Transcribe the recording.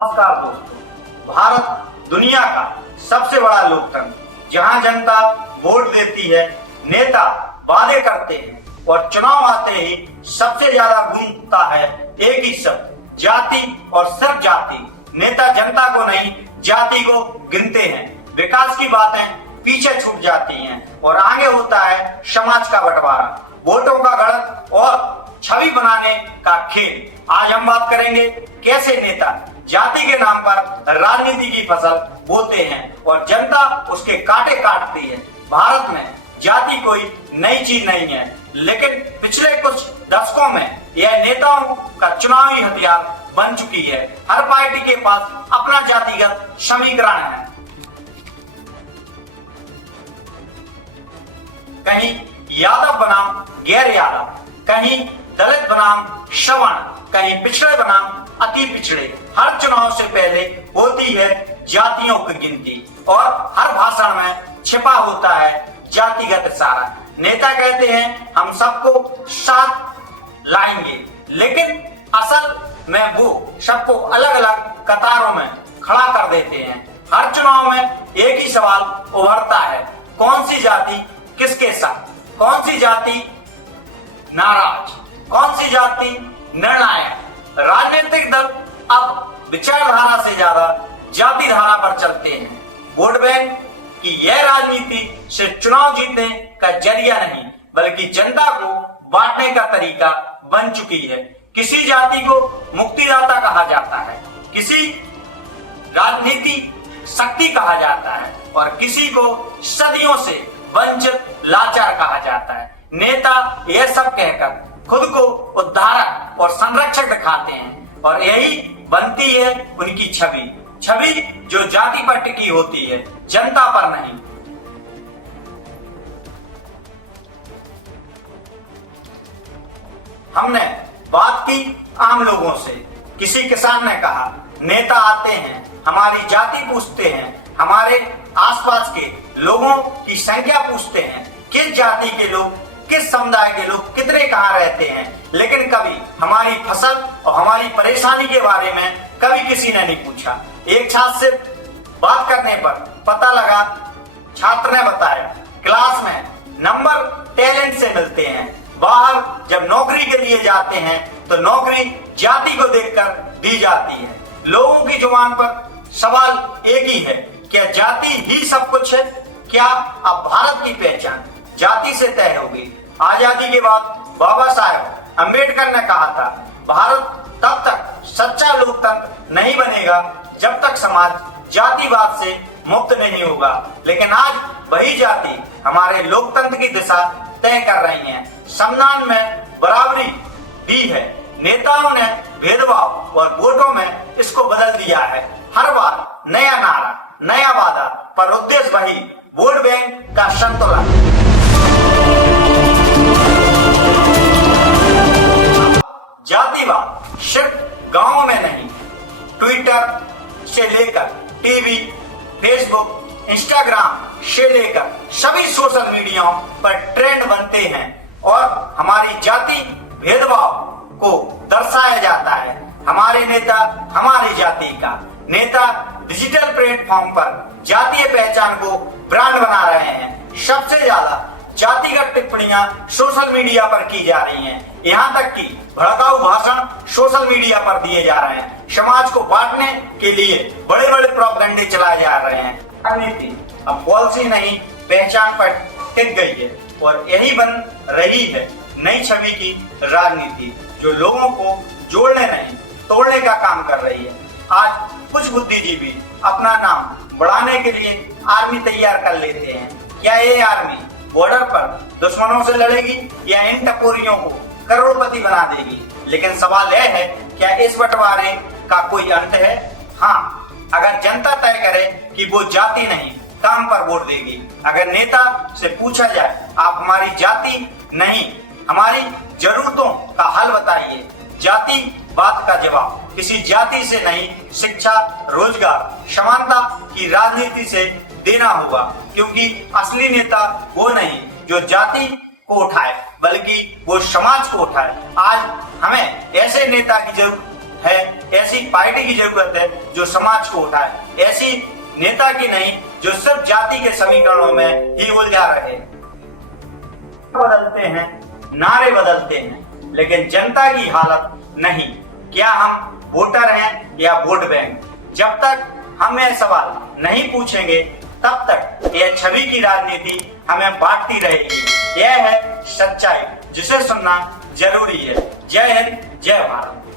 नमस्कार दोस्तों। भारत दुनिया का सबसे बड़ा लोकतंत्र, जहां जनता वोट देती है, नेता वादे करते हैं और चुनाव आते ही सबसे ज्यादा गूंजता है एक ही शब्द, जाति और सिर्फ जाति। नेता जनता को नहीं, जाति को गिनते हैं। विकास की बातें पीछे छूट जाती हैं और आगे होता है समाज का बंटवारा, वोटों का गढ़ और छवि बनाने का खेल। आज हम बात करेंगे कैसे नेता जाति के नाम पर राजनीति की फसल बोते हैं और जनता उसके कांटे काटती है। भारत में जाति कोई नई चीज नहीं है, लेकिन पिछले कुछ दशकों में यह नेताओं का चुनावी हथियार बन चुकी है। हर पार्टी के पास अपना जातिगत समीकरण है। कहीं यादव बनाम गैर यादव, कहीं दलित बनाम श्रवण, कहीं पिछड़े बनाम अति पिछड़े। हर चुनाव से पहले होती है जातियों की गिनती और हर भाषण में छिपा होता है जातिगत इशारा। नेता कहते हैं हम सबको साथ लाएंगे, लेकिन असल में वो सबको अलग अलग कतारों में खड़ा कर देते हैं। हर चुनाव में एक ही सवाल उभरता है, कौन सी जाति किसके साथ, कौन सी जाति नाराज, कौन सी जाति निर्णायक। राजनीतिक दल अब विचारधारा से ज्यादा जाति धारा पर चलते हैं। वोट बैंक की यह राजनीति सिर्फ चुनाव जीतने का जरिया नहीं, बल्कि जनता को बांटने का तरीका बन चुकी है। किसी जाति को मुक्तिदाता कहा जाता है, किसी राजनीति शक्ति कहा जाता है और किसी को सदियों से वंचित लाचार कहा जाता है। नेता यह सब कहकर खुद को उद्धारक और संरक्षक दिखाते हैं और यही बनती है उनकी छवि जो जाति पर टिकी होती है, जनता पर नहीं। हमने बात की आम लोगों से। किसी किसान ने कहा नेता आते हैं, हमारी जाति पूछते हैं, हमारे आसपास के लोगों की संख्या पूछते हैं, किस जाति के लोग, किस समुदाय के लोग कितने कहाँ रहते हैं, लेकिन कभी हमारी फसल और हमारी परेशानी के बारे में कभी किसी ने नहीं पूछा। एक छात्र से बात करने पर पता लगा, छात्र ने बताया क्लास में नंबर टैलेंट से मिलते हैं, बाहर जब नौकरी के लिए जाते हैं तो नौकरी जाति को देखकर दी जाती है। लोगों की जुबान पर सवाल एक ही है, क्या जाति ही सब कुछ है? क्या अब भारत की पहचान जाति से तय होगी? आजादी के बाद बाबा साहेब अम्बेडकर ने कहा था, भारत तब तक सच्चा लोकतंत्र नहीं बनेगा जब तक समाज जातिवाद से मुक्त नहीं होगा। लेकिन आज वही जाति हमारे लोकतंत्र की दिशा तय कर रही है। संविधान में बराबरी दी है, नेताओं ने भेदभाव और वोटों में इसको बदल दिया है। हर बार नया नारा, नया वादा, पर उद्देश्य वही, वोट बैंक का संतुलन। जातिवाद सिर्फ गांवों में नहीं, ट्विटर से लेकर टीवी, फेसबुक, इंस्टाग्राम से लेकर सभी सोशल मीडिया पर ट्रेंड बनते हैं और हमारी जाति भेदभाव को दर्शाया जाता है। हमारे नेता हमारी जाति का नेता डिजिटल प्लेटफॉर्म पर जातीय पहचान को ब्रांड बना रहे हैं। सबसे ज्यादा जातिगत टिप्पणियां सोशल मीडिया पर की जा रही हैं। यहाँ तक कि भड़काऊ भाषण सोशल मीडिया पर दिए जा रहे हैं। समाज को बांटने के लिए बड़े बड़े प्रोपेगेंडे चलाए जा रहे हैं। राजनीति अब पॉलिसी नहीं, पहचान पर टिक गई है और यही बन रही है नई छवि की राजनीति, जो लोगों को जोड़ने नहीं तोड़ने का काम कर रही है। आज कुछ बुद्धिजीवी अपना नाम बढ़ाने के लिए आर्मी तैयार कर लेते हैं। क्या ये आर्मी बॉर्डर पर दुश्मनों से लड़ेगी या इन टपोरियों को करोड़पति बना देगी? लेकिन सवाल यह है, क्या इस बंटवारे का कोई अंत है? हाँ, अगर जनता तय करे कि वो जाति नहीं काम पर वोट देगी। अगर नेता से पूछा जाए आप हमारी जाति नहीं हमारी जरूरतों का हल बताइए, जाति बात का जवाब किसी जाति से नहीं, शिक्षा, रोजगार, समानता की राजनीति से देना होगा। क्योंकि असली नेता वो नहीं जो जाति को उठाए, बल्कि वो समाज को उठाए। आज हमें ऐसे नेता की जरूरत है, ऐसी पार्टी की जरूरत है जो समाज को उठाए, ऐसी नेता की नहीं जो सिर्फ जाति के समीकरणों में ही उलझा रहे। बदलते हैं, नारे बदलते हैं, लेकिन जनता की हालत नहीं। क्या हम वोटर हैं या वोट बैंक? जब तक हम यह सवाल नहीं पूछेंगे तब तक यह छवि की राजनीति हमें बांटती रहेगी। यह है सच्चाई जिसे सुनना जरूरी है। जय हिंद, जय भारत।